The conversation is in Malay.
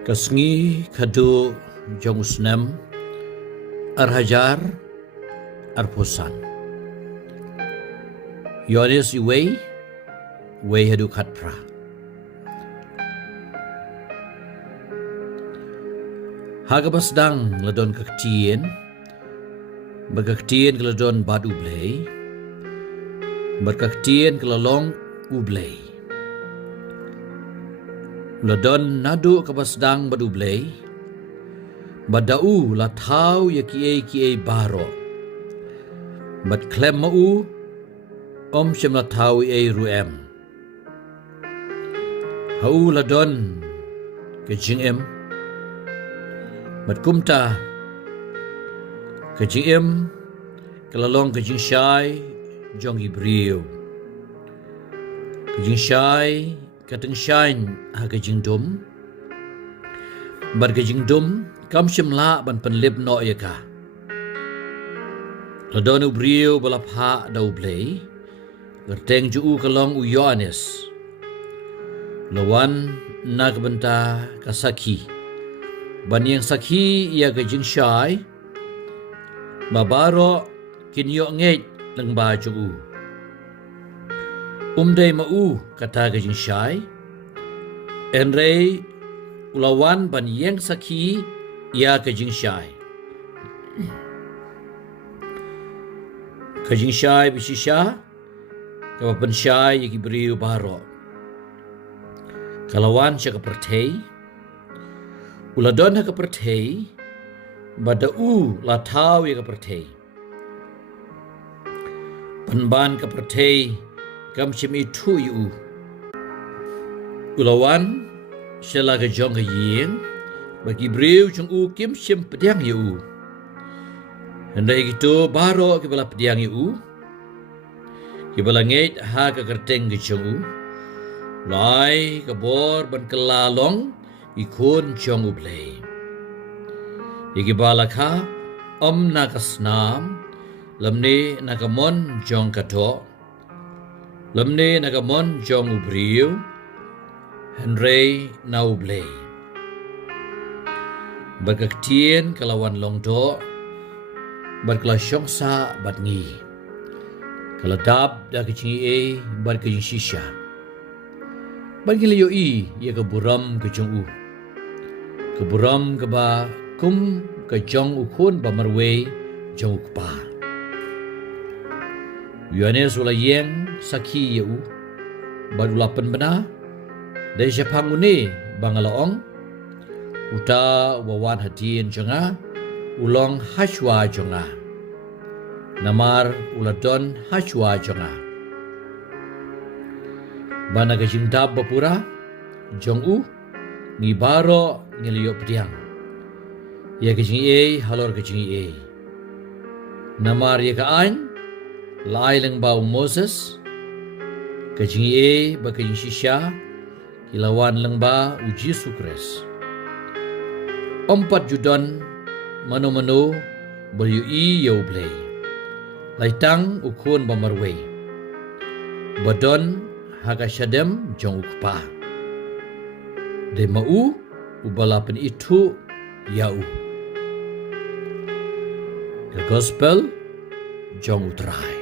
Kasngi kadu jong usnem arhajar arposan. Yohanes iway hadu khatpra. Hagabasdang ladon kaktien, bagaktien keladon bad ublay, berkaktien kelalong ublay. Ladon nadu kabasdang bad ublay, badau latau ya kiai baro, bad klem mau om shem latau ruem. Hau ladon kejing em, bad kumta kejing em kelalong kejing syai jong ibriu. Kejing syai kateng syain ha kejing dum, bad kejing dum kam shem la ban penlib no yaka. Ladon ubriu balap ha da ublay, gerteng juu kalong u Yohanes. Lawan nagbenta kasaki. Ban yang saki ia kejing syai, babaro kinyo ngej lang ba juu. Umday mau kata kejing syai, enrei ulawan ban yang saki ia kejing syai. Kejing syai bisisya, kapapan syai yaki beriu baro. Kalawan siya kapertay, uladon ha kapertay, badau latau ya kapertay. Panban kapertay, kam siyam itu yu. Ulawan siya laga jong kayeng, bagi beriu jong kim siyam pediang yu. Hendak itu baro kibala pediang yu, kibala ngeit ha kakerteng kejong lai kabor ban kelalong ikon jong ublay. Igi balaka om nakasnam lamne nakamon jong kato, lamne nakamon jong ubriu henrei na ublay. Berkaktien kalawan longdo berkelasyong sa batngi, kaladab da kecing berkejing sisya. Bagi liyo ia keburam kejong keburam keba kum kejong ukun bamarwe jong ukpa. Yohanes ulayeng saki yau badulapan bena dari syapangune bangalaong uta wawan hadien jonga ulong hashwa jonga namar uladon hashwa jonga. Bana kejing dab bapura jong ngi baro ngeliyo pediang. Ya kejing halor kejing namar ya kaan lai leng bau Moses kejing ba kejing sisya kilawan leng ba uji sukres. Ompat judon mano beliu yau blay laitang ukun bamarwe badon haka syadem jong ukpa. De mau ubalapan itu yau. The gospel jong utrai.